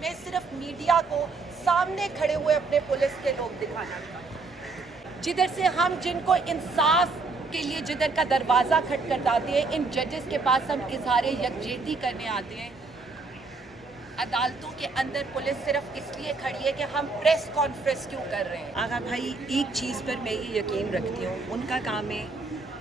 میں صرف میڈیا کو سامنے کھڑے ہوئے اپنے پولیس کے لوگ دکھانا چاہتی ہوں، جدھر سے ہم جن کو انصاف کے لیے جدھر کا دروازہ کھٹکھٹاتے ہیں، ان ججز کے پاس ہم اظہار یکجہتی کرنے آتے ہیں، عدالتوں کے اندر پولیس صرف اس لیے کھڑی ہے کہ ہم پریس کانفرنس کیوں کر رہے ہیں۔ آغا بھائی، ایک چیز پر میں یہ یقین رکھتی ہوں، ان کا کام ہے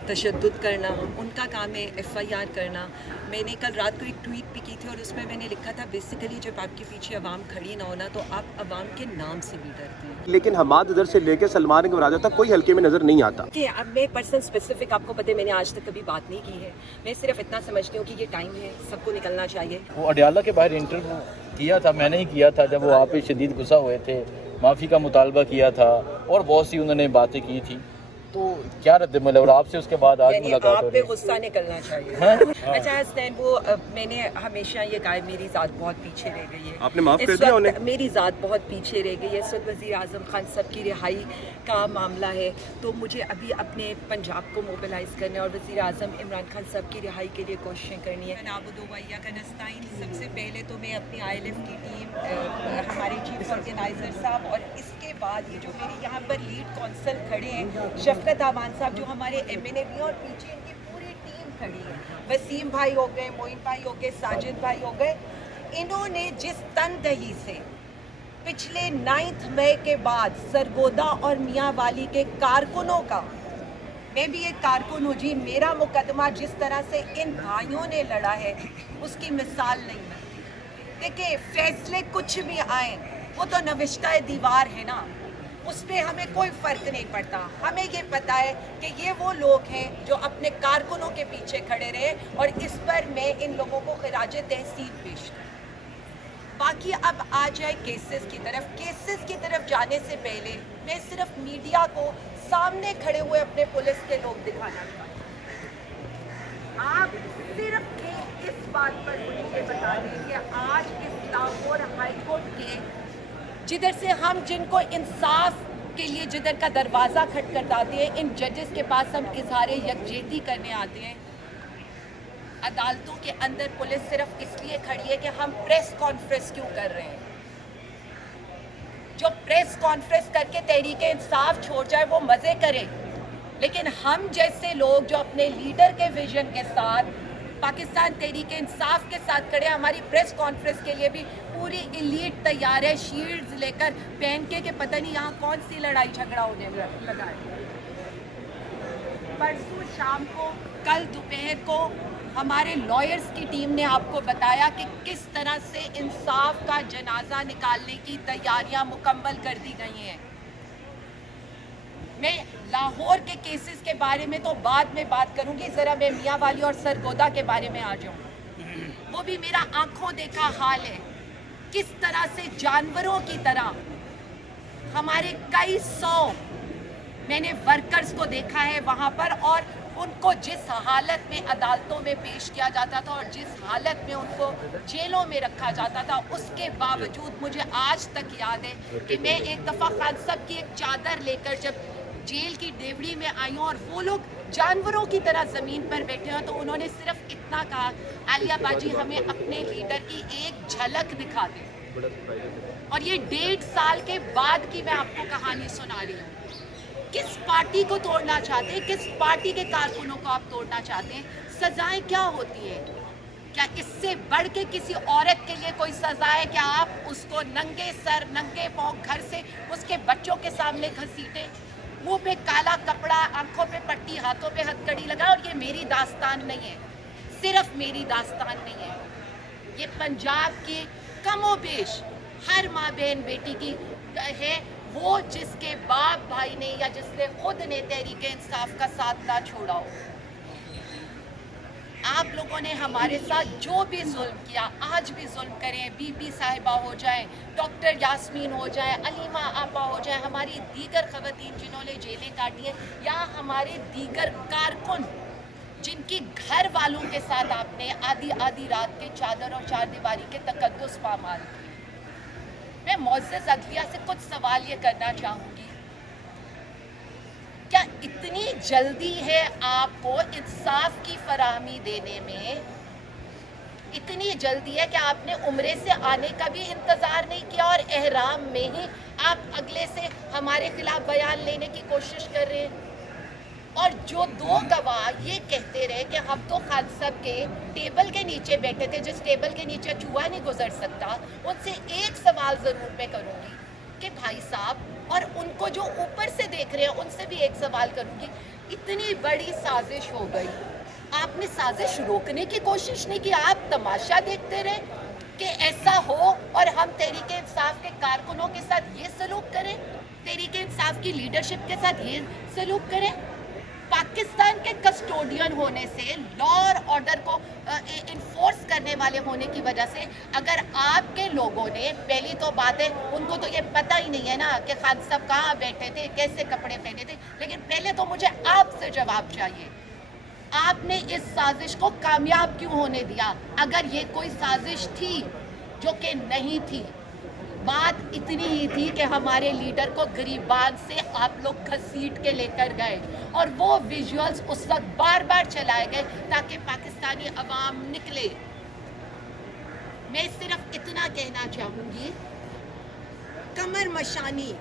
تشدد کرنا، ان کا کام ہے FIR کرنا۔ میں نے کل رات کو ایک ٹویٹ بھی کی تھی اور اس میں نے لکھا تھا بیسیکلی جب آپ کے پیچھے عوام کھڑی نہ ہونا تو آپ عوام کے نام سے بھی ڈرتے ہیں۔ لیکن حماد ادھر سے لے کے سلمان کے مراجع تک کوئی ہلکے میں نظر نہیں آتا کہ اب میں پرسن اسپیسیفک آپ کو پتہ ہے میں نے آج تک کبھی بات نہیں کی ہے، میں صرف اتنا سمجھتی ہوں کہ یہ ٹائم ہے، سب کو نکلنا چاہیے۔ وہ اڈیالہ کے باہر انٹرویو کیا تھا، میں نے ہی کیا تھا جب وہ آپ پہ شدید غصہ ہوئے تھے، معافی کا مطالبہ کیا تھا اور بہت سی انہوں نے باتیں کی تھی، تو کیا رد عمل ہے؟ اور آپ سے اس کے بعد آج یعنی ملاقات آپ ہو پہ رہی ہے۔ غصہ نکلنا چاہیے۔ اچھا حسنین، وہ میں نے ہمیشہ یہ کہا ہے میری ذات بہت پیچھے رہ گئی ہے، آپ نے معاف کر اس دیا وقت انہیں؟ میری ذات بہت پیچھے رہ گئی ہے۔ اس وقت وزیر اعظم خان صاحب کی رہائی کا معاملہ ہے، تو مجھے ابھی اپنے پنجاب کو موبلائز کرنا ہے اور وزیر اعظم عمران خان صاحب کی رہائی کے لیے کوششیں کرنی ہے۔ نعبد و ایاک نستعین، سب سے پہلے تو میں اپنی ILF کی ٹیم، ہمارے چیف آرگنائزر صاحب، اور اس کے بعد یہ جو میرے یہاں پر لیڈ کونسل کھڑے ہیں شفقت امان صاحب جو ہمارے MNA بھی ہیں، اور پیچھے ان کی پوری ٹیم کھڑی ہے، وسیم بھائی ہو گئے، معین بھائی ہو گئے، ساجد بھائی ہو گئے، انہوں نے جس تندہی سے پچھلے 9 مئی کے بعد سرگودا اور میاں والی کے کارکنوں کا، میں بھی ایک کارکن ہوں جی، میرا مقدمہ جس طرح سے ان بھائیوں نے لڑا ہے اس کی مثال نہیں ملتی۔ دیکھیں، فیصلے کچھ بھی آئیں وہ تو نوشتہ دیوار ہے نا، اس پہ ہمیں کوئی فرق نہیں پڑتا۔ ہمیں یہ پتہ ہے کہ یہ وہ لوگ ہیں جو اپنے کارکنوں کے پیچھے کھڑے رہے، اور اس پر میں ان لوگوں کو خراج تحسین پیش کروں۔ باقی اب آ جائے کیسز کی طرف۔ کیسز کی طرف جانے سے پہلے میں صرف میڈیا کو سامنے کھڑے ہوئے اپنے پولیس کے لوگ دکھانا چاہتی ہوں۔ آپ صرف اس بات پر مجھے یہ بتا دیں کہ آج اس لاہور ہائی کورٹ کے جدھر سے ہم جن کو انصاف کے لیے جدھر کا دروازہ کھٹکھٹاتے ہیں، ان ججز کے پاس ہم اظہار یکجہتی کرنے آتے ہیں، عدالتوں کے اندر پولیس صرف اس لیے کھڑی ہے کہ ہم پریس کانفرنس کیوں کر رہے ہیں۔ جو پریس کانفرنس کر کے تحریک انصاف چھوڑ جائے وہ مزے کرے، لیکن ہم جیسے لوگ جو اپنے لیڈر کے ویژن کے ساتھ پاکستان تحریک انصاف کے ساتھ کھڑے، ہماری پریس کانفرنس کے لیے بھی پوری ایلیٹ تیار ہے، شیلڈز لے کر پہن کے کہ پتہ نہیں یہاں کون سی لڑائی جھگڑا ہونے لگا ہے۔ پرسوں شام کو، کل دوپہر کو ہمارے لائرز کی ٹیم نے آپ کو بتایا کہ کس طرح سے انصاف کا جنازہ نکالنے کی تیاریاں مکمل کر دی گئی ہیں۔ میں لاہور کے کیسز کے بارے میں تو بعد میں بات کروں گی، ذرا میں میاں والی اور سرگودا کے بارے میں آ جاؤں۔ وہ بھی میرا آنکھوں دیکھا حال ہے، کس طرح سے جانوروں کی طرح ہمارے کئی سو میں نے ورکرز کو دیکھا ہے وہاں پر، اور ان کو جس حالت میں عدالتوں میں پیش کیا جاتا تھا اور جس حالت میں ان کو جیلوں میں رکھا جاتا تھا، اس کے باوجود مجھے آج تک یاد ہے کہ میں ایک دفعہ خان صاحب کی ایک چادر لے کر جب جیل کی ڈیوڑی میں آئی ہوں اور وہ لوگ جانوروں کی طرح زمین پر بیٹھے ہیں، تو انہوں نے صرف اتنا کہا، عالیہ باجی ہمیں اپنے لیڈر کی ایک جھلک دکھا دیں۔ اور یہ 1.5 سال کے بعد کی میں آپ کو کہانی سنا رہی ہوں۔ کس پارٹی کو توڑنا چاہتے ہیں؟ کس پارٹی کے کارکنوں کو آپ توڑنا چاہتے ہیں؟ سزائیں کیا ہوتی ہیں؟ کیا اس سے بڑھ کے کسی عورت کے لیے کوئی سزا ہے کہ آپ اس کو ننگے سر ننگے پاؤں گھر سے اس کے بچوں کے سامنے گھسیٹیں، منہ پہ کالا کپڑا، آنکھوں پہ پٹی، ہاتھوں پہ ہتھ کڑی لگا؟ اور یہ میری داستان نہیں ہے، صرف میری داستان نہیں ہے، یہ پنجاب کی کم و بیش ہر ماں بہن بیٹی کی ہے، وہ جس کے باپ بھائی نے یا جس نے خود نے تحریک انصاف کا ساتھ نہ چھوڑا ہو۔ آپ لوگوں نے ہمارے ساتھ جو بھی ظلم کیا، آج بھی ظلم کریں، بی بی صاحبہ ہو جائیں، ڈاکٹر یاسمین ہو جائیں، علیمہ آپا ہو جائیں، ہماری دیگر خواتین جنہوں نے جیلیں کاٹی ہیں، یا ہمارے دیگر کارکن جن کی گھر والوں کے ساتھ آپ نے آدھی آدھی رات کے چادر اور چار دیواری کے تقدس پامال کیے۔ میں معزز عدلیہ سے کچھ سوال یہ کرنا چاہوں گی، کیا اتنی جلدی ہے آپ کو انصاف کی فراہمی دینے میں؟ इतनी जल्दी है कि आपने उम्रे से आने का भी इंतज़ार नहीं किया और एहराम में ही आप अगले से हमारे खिलाफ बयान लेने की कोशिश कर रहे हैं। और जो दो गवाह ये कहते रहे कि हम तो खान साहब के टेबल के नीचे बैठे थे, जिस टेबल के नीचे चूहा नहीं गुजर सकता, उनसे एक सवाल ज़रूर मैं करूँगी कि भाई साहब, और उनको जो ऊपर से देख रहे हैं उनसे भी एक सवाल करूँगी, इतनी बड़ी साजिश हो गई, आपने साजिश रोकने की कोशिश नहीं की, आप तमाशा देखते रहे कि ऐसा हो और हम तहरीक इंसाफ के कारकुनों के साथ ये सलूक करें, तहरीक इंसाफ की लीडरशिप के साथ ये सलूक करें। पाकिस्तान के कस्टोडियन होने से, लॉ और ऑर्डर को इन्फोर्स करने वाले होने की वजह से, अगर आपके लोगों ने, पहली तो बात है उनको तो ये पता ही नहीं है ना कि खान साहब कहाँ बैठे थे, कैसे कपड़े पहने थे, लेकिन पहले तो मुझे आपसे जवाब चाहिए, आपने इस साजिश को कामयाब क्यों होने दिया? अगर ये कोई साजिश थी, जो कि नहीं थी, बात इतनी ही थी कि हमारे लीडर को गिरिबान से आप लोग घसीट के लेकर गए और वो विजुअल्स उस वक्त बार बार चलाए गए ताकि पाकिस्तानी अवाम निकले। मैं सिर्फ इतना कहना चाहूँगी, कमर मशानी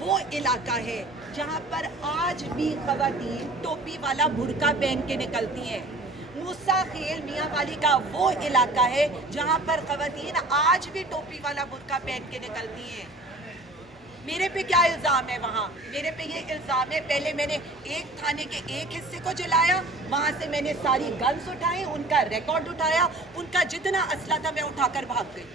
वो इलाका है जहाँ पर आज भी ख़वातीन टोपी वाला बुर्का पहन के निकलती हैं। मूसा खेल मियाँ वाली का वो इलाका है जहाँ पर ख़वातीन आज भी टोपी वाला बुर्का पहन के निकलती हैं। मेरे पे क्या इल्ज़ाम है वहाँ? मेरे पे ये इल्ज़ाम है, पहले मैंने एक थाने के एक हिस्से को जलाया, वहाँ से मैंने सारी गन्स उठाई, उनका रिकॉर्ड उठाया, उनका जितना असला था मैं उठाकर भाग गई।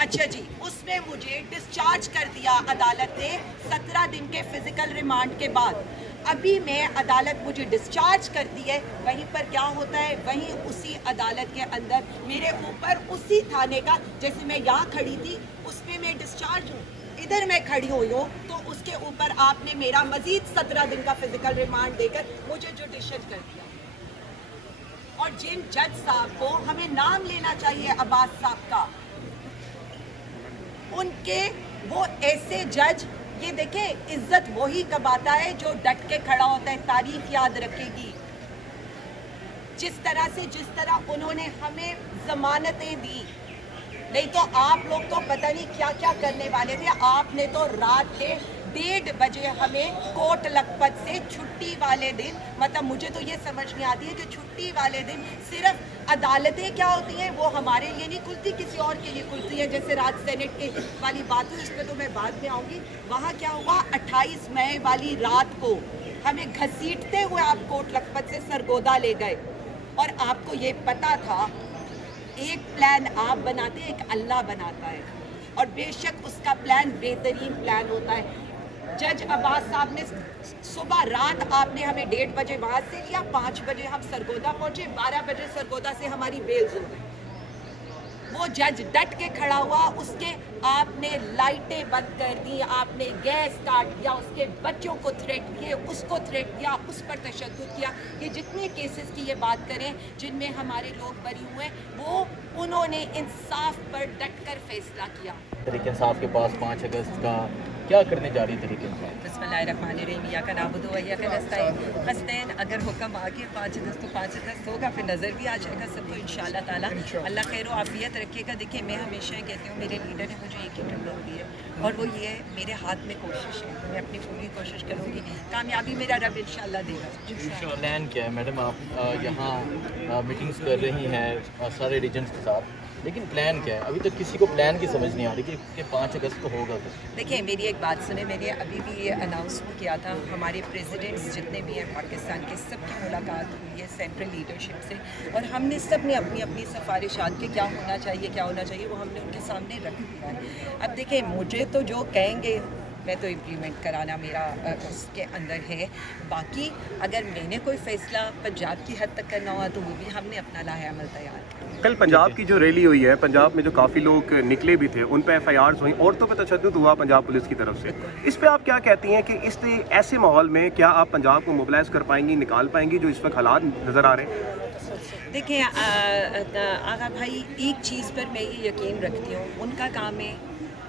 अच्छा जी, उसमें मुझे डिस्चार्ज कर दिया अदालत ने 17 दिन के फिजिकल रिमांड के बाद। अभी मैं अदालत मुझे डिस्चार्ज करती है, वहीं पर क्या होता है, वहीं उसी अदालत के अंदर मेरे ऊपर उसी थाने का, जैसे मैं यहाँ खड़ी थी उसमें मैं डिस्चार्ज हूँ, इधर मैं खड़ी हुई हूँ, तो उसके ऊपर आपने मेरा मजीद 17 दिन का फिजिकल रिमांड देकर मुझे जुडिशल कर दिया। और जिन जज साहब को हमें नाम लेना चाहिए, अब्बास साहब का, उनके वो ऐसे जज, ये देखें, इज्जत वही कमाता है जो डट के खड़ा होता है, तारीख याद रखेगी। जिस तरह उन्होंने हमें जमानतें दी, नहीं तो आप लोग तो पता नहीं क्या क्या करने वाले थे। आपने तो रात के 1:30 बजे हमें कोट लखपत से छुट्टी वाले दिन, मतलब मुझे तो ये समझ नहीं आती है कि छुट्टी वाले दिन सिर्फ अदालतें क्या होती हैं वो हमारे लिए नहीं खुलती, किसी और के लिए खुलती है। जैसे राज सेनेट की वाली बात हुई, इस पर तो मैं बाद में आऊँगी। वहाँ क्या हुआ, 28 मई वाली रात को हमें घसीटते हुए आप कोट लखपत से सरगोदा ले गए, और आपको ये पता था एक प्लान आप बनाते हैं, एक अल्लाह बनाता है, और बेशक उसका प्लान बेहतरीन प्लान होता है। जज अब्बास साहब ने सुबह रात आपने हमें 1:30 बजे वहाँ से लिया, 5 बजे हम सरगोदा पहुँचे, 12 बजे सरगोदा से हमारी बेल्स हो गई। वो जज डट के खड़ा हुआ, उसके आपने लाइटें बंद कर दी, आपने गैस काट दिया, उसके बच्चों को थ्रेट किए, उसको थ्रेट किया, उस पर तशद्दुद किया। ये जितने केसेस की ये बात करें जिनमें हमारे लोग बरी हुए, वो उन्होंने इंसाफ पर डट कर फैसला किया। तहरीक इंसाफ के पास 5 अगस्त का क्या करने जा रही तहरीक इंसाफ? बिस्मिल्लाहिर्रहमानिर्रहीम, या का नाबुदु व इय्याका नस्तईन। हसनैन, अगर हुक्म आ गया 5 अगस्त तो 5 अगस्त होगा, फिर नज़र भी आ जाएगा सबको इंशाअल्लाह ताला। अल्लाह खैर व आफियत रखिएगा। देखिए, मैं हमेशा कहती हूँ, मेरे लीडर ने मुझे एक ही ट्रिब्यूनल दी है, और वो ये है, मेरे हाथ में कोशिश है, मैं अपनी पूरी कोशिश करूँगी, कामयाबी मेरा रब इंशाअल्लाह देगा। प्लान क्या है मैडम? आप यहाँ मीटिंग्स कर रही हैं सारे रीजन्स के साथ, लेकिन प्लान क्या है? अभी तक किसी को प्लान की समझ नहीं आ रही कि 5 अगस्त को होगा। देखिए, मेरी एक बात सुने, मैंने अभी भी ये अनाउंस किया था, हमारे प्रेसिडेंट्स जितने भी हैं पाकिस्तान के, सबकी मुलाकात हुई है सेंट्रल लीडरशिप से, और हमने सब ने अपनी अपनी सिफारिशात के क्या होना चाहिए वो हमने उनके सामने रख दिया है। अब देखिए, मुझे तो जो कहेंगे मैं तो इम्प्लीमेंट कराना मेरा उसके अंदर है। बाकी अगर मैंने कोई फ़ैसला पंजाब की हद तक करना हुआ तो वो भी हमने अपना लाहे अमल तैयार किया। कल पंजाब की जो रैली हुई है, पंजाब में जो काफ़ी लोग निकले भी थे, उन पर FIRs हुई, औरतों पर तशद्दुद हुआ पंजाब पुलिस की तरफ से। इस पर आप क्या कहती हैं कि इस ऐसे माहौल में क्या आप पंजाब को मोबिलाइज़ कर पाएंगी, निकाल पाएंगी जो इस वक्त हालात नज़र आ रहे हैं? देखिए आगा भाई, एक चीज़ पर मैं ये यकीन रखती हूँ, उनका काम है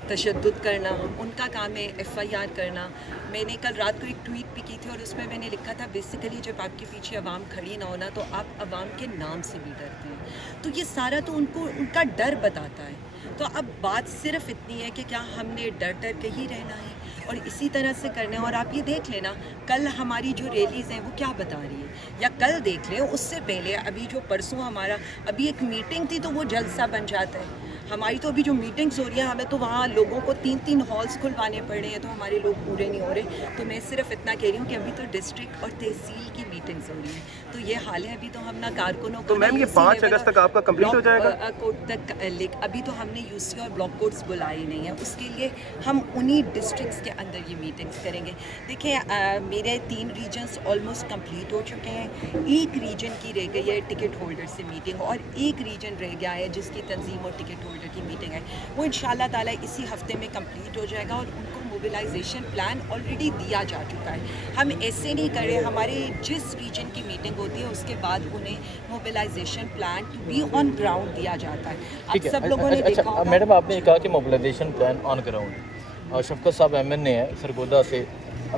तशद्दुद करना, उनका काम है FIR करना। मैंने कल रात को एक ट्वीट भी की थी और उसमें मैंने लिखा था बेसिकली जब आपके पीछे अवाम खड़ी ना होना तो आप अवाम के नाम से भी डरते हैं। तो ये सारा तो उनका डर बताता है। तो अब बात सिर्फ इतनी है कि क्या हमने डर डर के ही रहना है और इसी तरह से करना है। और आप ये देख लेना कल हमारी जो रैलीज़ हैं वो क्या बता रही है, या कल देख लें उससे पहले अभी जो परसों हमारा अभी एक मीटिंग थी तो वो जलसा बन जाता है। हमारी तो अभी जो मीटिंग्स हो रही हैं हमें तो वहाँ लोगों को 3-3 हॉल्स खुलवाने पड़ रहे हैं तो हमारे लोग पूरे नहीं हो रहे। तो मैं सिर्फ इतना कह रही हूँ कि अभी तो डिस्ट्रिक्ट और तहसील की मीटिंग्स हो रही हैं। तो ये हाल है, अभी तो हम ना कारकुनों को, तो मैम ये 5 अगस्त तक आपका कंप्लीट हो जाएगा कोर्ट तक, अभी तो हमने UC और ब्लॉक कोर्ट्स बुलाए ही नहीं है। उसके लिए हम उन्हीं डिस्ट्रिक्ट्स के अंदर ये मीटिंग्स करेंगे। देखिए मेरे 3 रीजन्स ऑलमोस्ट कंप्लीट हो चुके हैं। एक रीजन की रह गई है टिकट होल्डर से मीटिंग और एक रीजन रह गया है जिसकी तंजीम और टिकट होल्डर की मीटिंग है। वो इंशाल्लाह ताला इसी हफ्ते में कंप्लीट हो जाएगा और उनको मोबिलाइजेशन प्लान ऑलरेडी दिया जा चुका है। हम ऐसे नहीं कर रहे, हमारे जिस रीजन की मीटिंग होती है उसके बाद उन्हें mobilisation plan to be on ground दिया जाता है। ठीक अब है। सब लोगों ने देखा होगा। मैडम आपने कहा कि मोबिलाइजेशन प्लान ऑन ग्राउंड और शफकत साहब MNA है सरगोदा से।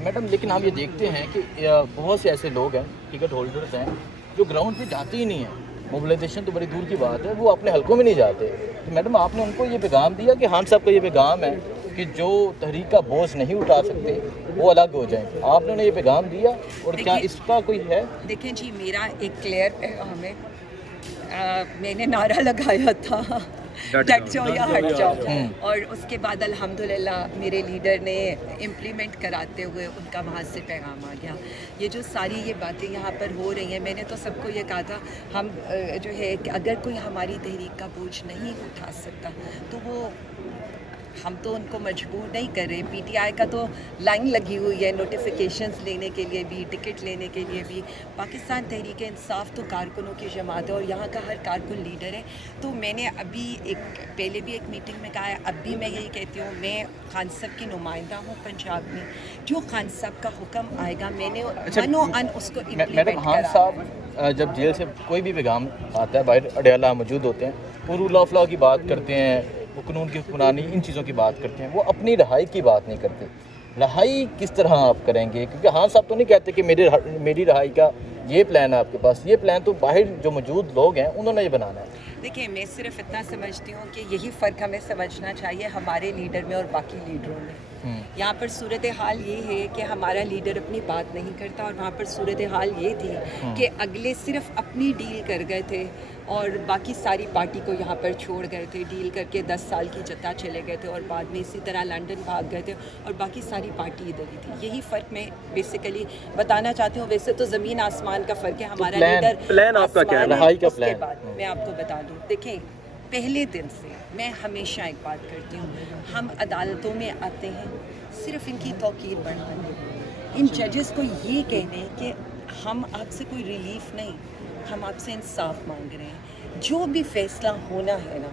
मैडम लेकिन हम ये देखते हैं कि बहुत से ऐसे लोग हैं, टिकट होल्डर्स हैं जो ग्राउंड पे जाते ही नहीं हैं। मोबिलाइजेशन तो बड़ी दूर की बात है, वो अपने हलकों में नहीं जाते। तो मैडम आपने उनको ये पैगाम दिया कि खान साहब का ये पैगाम है कि जो तहरीक का बोझ नहीं उठा सकते वो अलग हो जाएं, आपने उन्हें ये पैगाम दिया और क्या इसका कोई है? देखें जी, मेरा एक क्लियर पैगाम है। मैंने नारा लगाया था डट जाओ या हट जाओ, और उसके बाद अल्हम्दुलिल्लाह मेरे लीडर ने इम्प्लीमेंट कराते हुए उनका वहाँ से पैगाम आ गया। ये जो सारी ये बातें यहाँ पर हो रही हैं, मैंने तो सबको ये कहा था हम जो है कि अगर कोई हमारी तहरीक का बोझ नहीं उठा सकता तो वो हम तो उनको मजबूर नहीं कर रहे। PTI का तो लाइन लगी हुई है नोटिफिकेशंस लेने के लिए भी, टिकट लेने के लिए भी। पाकिस्तान तहरीक इंसाफ तो कारकुनों की जमात है और यहाँ का हर कारकुन लीडर है। तो मैंने अभी पहले भी एक मीटिंग में कहा है, अब भी मैं यही कहती हूँ, मैं खान साहब की नुमाइंदा हूँ पंजाब में। जो खान साहब का हुक्म आएगा मैंने मनो अन उसको इम्प्लीमेंट मैडम खान साहब जब जेल से कोई भी पैगाम आता है, बाहर अडयाला मौजूद होते हैं, वो रूल ऑफ लॉ की बात करते हैं, वो कानून की हुक्मरानी, इन चीज़ों की बात करते हैं, वो अपनी रहाई की बात नहीं करते। रहाई किस तरह आप करेंगे? क्योंकि खान साहब तो नहीं कहते कि मेरी रहाई का ये प्लान है आपके पास, ये प्लान तो बाहर जो मौजूद लोग हैं उन्होंने ये बनाना है। देखिए मैं सिर्फ इतना समझती हूँ कि यही फ़र्क हमें समझना चाहिए हमारे लीडर में और बाकी लीडरों में। यहाँ पर सूरत हाल ये है कि हमारा लीडर अपनी बात नहीं करता और वहाँ पर सूरत हाल ये थी कि अगले सिर्फ अपनी डील कर गए थे और बाकी सारी पार्टी को यहाँ पर छोड़ गए थे, डील करके 10 साल की जत्ता चले गए थे और बाद में इसी तरह लंदन भाग गए थे और बाकी सारी पार्टी इधर ही थी। यही फ़र्क मैं बेसिकली बताना चाहती हूँ। वैसे तो ज़मीन आसमान का फ़र्क है। हमारा लीडर प्लान आपका क्या है? रहाई का उसके प्लान बाद मैं आपको बता दूँ, देखें पहले दिन से मैं हमेशा एक बात करती हूँ, हम अदालतों में आते हैं सिर्फ इनकी तौकीर बढ़ाने, इन जजेस को ये कहने कि हम आपसे कोई रिलीफ नहीं, हम आपसे इंसाफ मांग रहे हैं। जो भी फैसला होना है ना,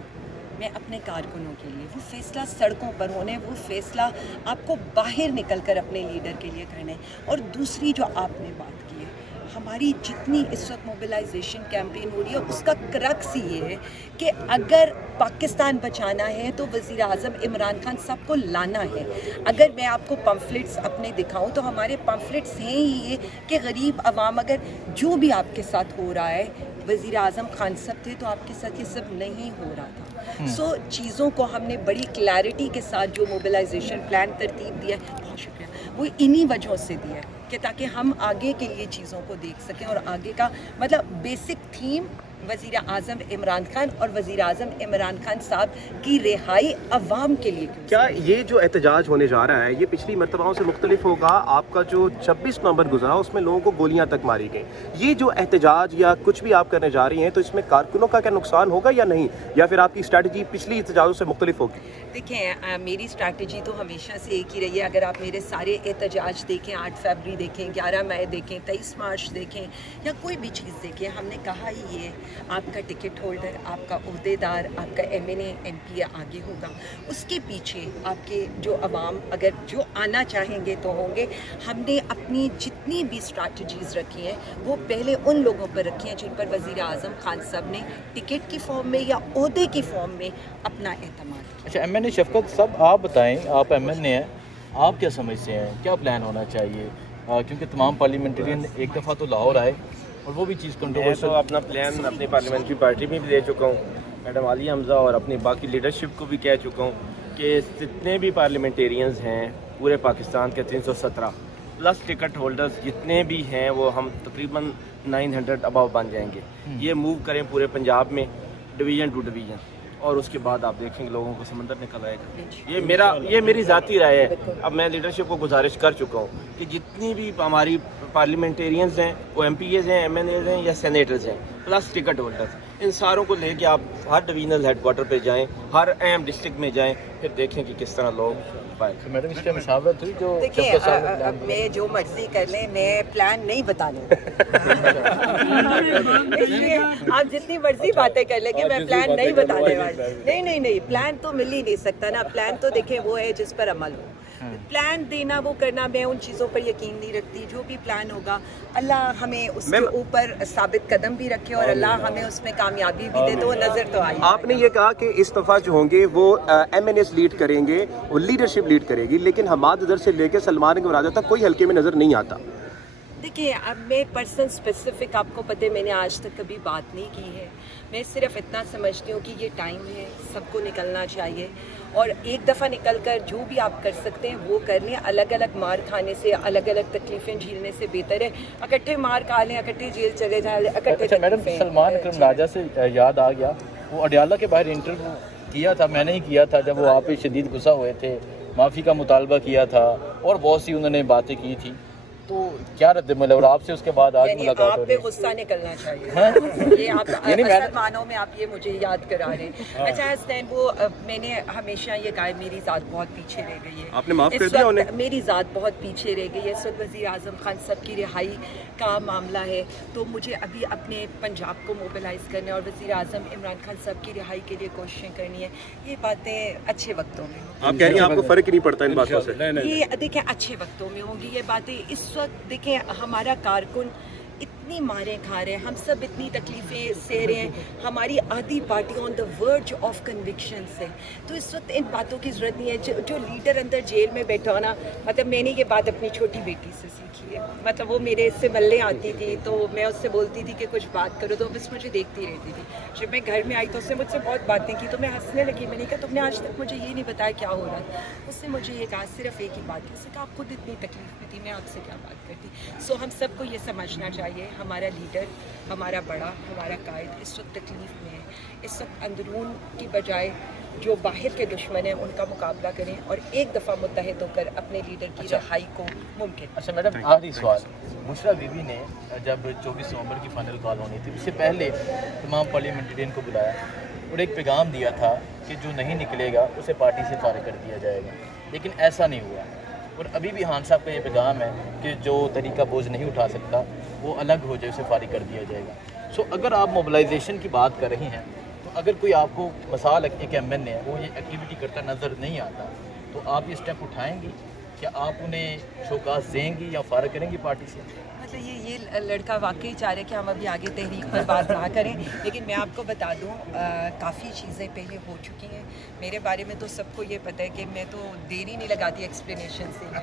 मैं अपने कारकुनों के लिए, वो फैसला सड़कों पर होने, वो फैसला आपको बाहर निकल कर अपने लीडर के लिए करना है। और दूसरी जो आपने बात की है, हमारी जितनी इस वक्त मोबिलाइजेशन कैंपेन हो रही है उसका क्रक्स ये है कि अगर पाकिस्तान बचाना है तो वज़ीर आज़म इमरान खान साहब को लाना है। अगर मैं आपको पम्फलेट्स अपने दिखाऊं तो हमारे पम्फलेट्स हैं ही ये कि गरीब आवाम, अगर जो भी आपके साथ हो रहा है, वज़ीर आज़म खान साहब थे तो आपके साथ ये सब नहीं हो रहा था। सो चीज़ों को हमने बड़ी क्लैरिटी के साथ जो मोबिलाइजेशन प्लान तरतीब दिया है, बहुत शुक्रिया, वो इन्हीं वजहों से दिया है कि ताकि हम आगे के लिए चीज़ों को देख सकें। और आगे का मतलब बेसिक थीम वज़ीर आज़म इमरान खान और वज़ीर आज़म इमरान खान साहब की रिहाई अवाम के लिए। क्या ये जो एहतजाज होने जा रहा है ये पिछली मरतबाओं से मुख्तलिफ होगा? आपका जो 26 नवंबर गुजरा उसमें लोगों को गोलियां तक मारी गई। ये जो एहतजाज या कुछ भी आप करने जा रही हैं तो इसमें कारकुनों का क्या नुकसान होगा या नहीं, या फिर आपकी स्ट्रैटेजी पिछली एहतजाजों से मुख्तलिफ होगी? देखें मेरी स्ट्रैटेजी तो हमेशा से एक ही रही है। अगर आप मेरे सारे एहतजाज देखें, 8 फरवरी देखें, 11 मई देखें, 23 मार्च देखें या कोई भी चीज़ देखें, हमने कहा ही ये آپ کا ٹکٹ ہولڈر، آپ کا عہدیدار، آپ کا MNA MP آگے ہوگا، اس کے پیچھے آپ کے جو عوام اگر جو آنا چاہیں گے تو ہوں گے. ہم نے اپنی جتنی بھی اسٹریٹجیز رکھی ہیں وہ پہلے ان لوگوں پر رکھی ہیں جن پر وزیر اعظم خان صاحب نے ٹکٹ کی فارم میں یا عہدے کی فارم میں اپنا اعتماد کیا. اچھا MNA شفقت صاحب آپ بتائیں، آپ MNA ہیں، آپ کیا سمجھتے ہیں کیا پلان ہونا چاہیے؟ کیونکہ تمام پارلیمنٹرین ایک دفعہ تو لاہور آئے اور وہ بھی چیز میں کنٹروورشل. تو اپنا پلان اپنی پارلیمنٹری پارٹی میں بھی دے چکا ہوں، میڈم عالیہ حمزہ اور اپنی باقی لیڈرشپ کو بھی کہہ چکا ہوں کہ جتنے بھی پارلیمنٹیرینز ہیں پورے پاکستان کے 317 پلس ٹکٹ ہولڈرز جتنے بھی ہیں وہ ہم تقریباً 900 اباؤ بن جائیں گے. یہ موو کریں پورے پنجاب میں ڈویژن ٹو ڈویژن، اور اس کے بعد آپ دیکھیں گے لوگوں کو سمندر نکل آئے گا. یہ میری ذاتی رائے ہے. اب میں لیڈرشپ کو گزارش کر چکا ہوں کہ جتنی بھی ہماری پارلیمنٹیرینز ہیں وہ MPAs ہیں، MNAs ہیں یا سینیٹرز ہیں پلس ٹکٹ ہولڈرز، ان ساروں کو لے کے آپ ہر ڈویژنل ہیڈ کوارٹر پہ جائیں، ہر اہم ڈسٹرکٹ میں جائیں، پھر دیکھیں کہ کس طرح لوگ پائیں. میڈم اس کے مشاورت ہوئی جو دیکھیں شفقت صاحب نے اب میں جو مرضی کر لیں، میں پلان نہیں بتانے اس لیے آپ جتنی مرضی باتیں کر لیں کہ میں پلان نہیں بتانے والی. نہیں پلان تو مل ہی نہیں سکتا نا. پلان تو دیکھیں وہ ہے جس پر عمل ہو. پلان دینا وہ کرنا، میں ان چیزوں پر یقین نہیں رکھتی. جو بھی پلان ہوگا اللہ ہمیں اس کے اوپر ثابت قدم بھی رکھے اور اللہ ہمیں اس میں کامیابی بھی دے، تو وہ نظر تو آئی. آپ نے یہ کہا کہ اس دفعہ جو ہوں گے وہ MNAs لیڈ کریں گے، وہ لیڈرشپ لیڈ کرے گی، لیکن حماد ادھر سے لے کے سلمان کے مرادہ تک کوئی حلقے میں نظر نہیں آتا. دیکھیے اب میں پرسن اسپیسیفک آپ کو پتہ ہے میں نے آج تک کبھی بات نہیں کی ہے. میں صرف اتنا سمجھتی ہوں کہ یہ ٹائم ہے، سب کو نکلنا چاہیے اور ایک دفعہ نکل کر جو بھی آپ کر سکتے ہیں وہ کر لیں. الگ الگ مار کھانے سے، الگ الگ تکلیفیں جھیلنے سے بہتر ہے اکٹھے مار کھا لیں، اکٹھے جیل چلے جائیں، اکٹھے. اچھا میڈم، سلمان اکرم راجہ سے یاد آ گیا، وہ اڈیالہ کے باہر انٹرویو کیا تھا، میں نے ہی کیا تھا جب وہ آپ پہ شدید غصہ ہوئے تھے، معافی کا مطالبہ کیا تھا اور بہت سی انہوں نے باتیں کی تھی. تو کیا رد عمل ہے اور آپ سے اس کے بعد آج ملاقات آپ ہو پہ رہی ہے؟ غصہ نکلنا چاہیے. یہ آپ اصل معنوں میں آپ یہ مجھے یاد کرا رہے ہیں. اچھا حسنین، وہ میں نے ہمیشہ یہ کہا میری ذات بہت پیچھے رہ گئی ہے. آپ نے معاف کر اس دیا وقت انہیں؟ میری ذات بہت پیچھے رہ گئی ہے. اس وقت وزیر اعظم خان صاحب کی رہائی کا معاملہ ہے تو مجھے ابھی اپنے پنجاب کو موبلائز کرنا ہے اور وزیر اعظم عمران خان صاحب کی رہائی کے لیے کوششیں کرنی ہے. یہ باتیں اچھے وقتوں میں آپ کہہ رہی ہیں آپ کو فرق ہی نہیں پڑتا ان باتوں سے؟ یہ دیکھیں اچھے وقتوں میں ہوں گی یہ باتیں. اس وقت دیکھیں ہمارا کارکن اتنی ماریں کھا رہے ہیں، ہم سب اتنی تکلیفیں سہ رہے ہیں، ہماری آدھی party on the verge of conviction سے. تو اس وقت ان باتوں کی ضرورت نہیں ہے. جو لیڈر اندر جیل میں بیٹھا ہونا، مطلب میں نے یہ بات اپنی چھوٹی بیٹی سے سیکھی ہے. مطلب وہ میرے سے ملنے آتی تھی تو میں اس سے بولتی تھی کہ کچھ بات کرو تو بس مجھے دیکھتی رہتی تھی. جب میں گھر میں آئی تو اس نے مجھ سے بہت باتیں کی تو میں ہنسنے لگی. میں نے کہا تم نے آج تک مجھے یہ نہیں بتایا کیا ہو رہا ہے. اس نے مجھے یہ کہا صرف ایک ہی بات. اس نے کہا آپ خود اتنی تکلیف میں تھی، میں آپ سے کیا بات کرتی. سو ہم سب کو یہ سمجھنا چاہیے ہمارا لیڈر، ہمارا بڑا، ہمارا قائد اس وقت تکلیف میں ہے. اس وقت اندرون کی بجائے جو باہر کے دشمن ہیں ان کا مقابلہ کریں اور ایک دفعہ متحد ہو کر اپنے لیڈر کی رہائی کو ممکن. اچھا میڈم، آخری سوال. بشرا بی بی نے جب 24 نومبر کی فائنل کال ہونی تھی اس سے پہلے تمام پارلیمنٹرین کو بلایا اور ایک پیغام دیا تھا کہ جو نہیں نکلے گا اسے پارٹی سے فارغ کر دیا جائے گا، لیکن ایسا نہیں ہوا. اور ابھی بھی خان صاحب کا یہ پیغام ہے کہ جو طریقہ بوجھ نہیں اٹھا سکتا وہ الگ ہو جائے، اسے فارغ کر دیا جائے گا. سو اگر آپ موبلائزیشن کی بات کر رہی ہیں تو اگر کوئی آپ کو مثال ایک MNA ہے وہ یہ ایکٹیویٹی کرتا نظر نہیں آتا تو آپ یہ اسٹیپ اٹھائیں گی؟ کیا آپ انہیں شوکاز دیں گی یا فارغ کریں گی پارٹی سے؟ مطلب یہ لڑکا واقعی چاہ رہے کہ ہم ابھی آگے تحریک پر بات نہ کریں، لیکن میں آپ کو بتا دوں کافی چیزیں پہلے ہو چکی ہیں. میرے بارے میں تو سب کو یہ پتہ ہے کہ میں تو دیر ہی نہیں لگاتی ایکسپلینیشن سے.